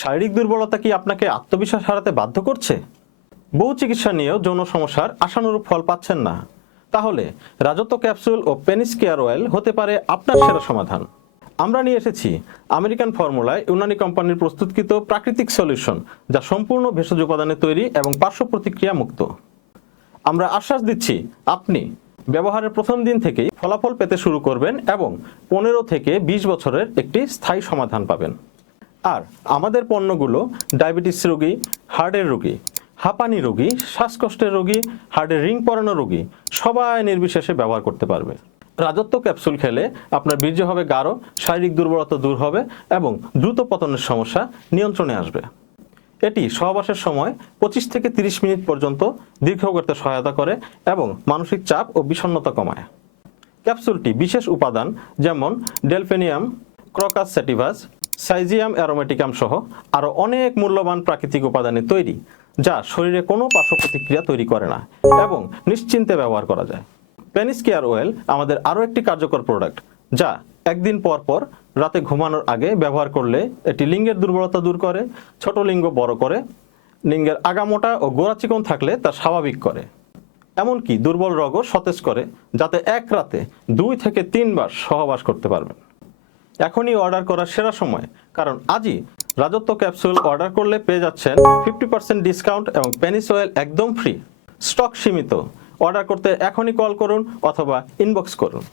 শারীরিক দুর্বলতা কি আপনাকে আত্মবিশ্বাস হারাতে বাধ্য করছে? বহু চিকিৎসা নিয়েও যৌন সমস্যার আশানুরূপ ফল পাচ্ছেন না? তাহলে রাজত্ব ক্যাপসুল ও পেনিস কেয়ার অয়েল হতে পারে আপনার সেরা সমাধান। আমরা নিয়ে এসেছি আমেরিকান ফর্মুলায় ইউনানি কোম্পানির প্রস্তুতকৃত প্রাকৃতিক সলিউশন, যা সম্পূর্ণ ভেষজ উপাদানে তৈরি এবং পার্শ্ব প্রতিক্রিয়া মুক্ত। আমরা আশ্বাস দিচ্ছি, আপনি ব্যবহারের প্রথম দিন থেকেই ফলাফল পেতে শুরু করবেন এবং 15 থেকে 20 বছরের একটি স্থায়ী সমাধান পাবেন। আর আমাদের পণ্যগুলো ডায়াবেটিস রোগী, হার্টের রোগী, হাঁপানি রোগী, শ্বাসকষ্টের রোগী, হার্টের রিং পরানো রোগী সবাই নির্বিশেষে ব্যবহার করতে পারবে। রাজত্ব ক্যাপসুল খেলে আপনার বীর্য হবে গাঢ়, শারীরিক দুর্বলতা দূর হবে এবং দ্রুত পতনের সমস্যা নিয়ন্ত্রণে আসবে। এটি সহবাসের সময় 25 থেকে 30 মিনিট পর্যন্ত দীর্ঘ করতে সহায়তা করে এবং মানসিক চাপ ও বিষণ্ণতা কমায়। ক্যাপসুলটি বিশেষ উপাদান যেমন ডেলফেনিয়াম, ক্রকাস স্যাটিভাস, সাইজিয়াম অ্যারোমেটিকাম সহ আরও অনেক মূল্যবান প্রাকৃতিক উপাদানে তৈরি, যা শরীরে কোনো পার্শ্ব প্রতিক্রিয়া তৈরি করে না এবং নিশ্চিন্তে ব্যবহার করা যায়। পেনিস কেয়ার অয়েল আমাদের আরও একটি কার্যকর প্রোডাক্ট, যা একদিন পর পর রাতে ঘুমানোর আগে ব্যবহার করলে এটি লিঙ্গের দুর্বলতা দূর করে, ছোট লিঙ্গ বড় করে, লিঙ্গের আগামোটা ও গোড়া চিকন থাকলে তা স্বাভাবিক করে, এমনকি দুর্বল রগও সতেজ করে, যাতে এক রাতে 2 থেকে 3 বার সহবাস করতে পারবেন। এখনই অর্ডার করার সেরা সময়, কারণ আজই রাজত্ব ক্যাপসুল অর্ডার করলে পেয়ে যাচ্ছেন 50% ডিসকাউন্ট এবং পেনিস অয়েল একদম ফ্রি। স্টক সীমিত। অর্ডার করতে এখনই কল করুন অথবা ইনবক্স করুন।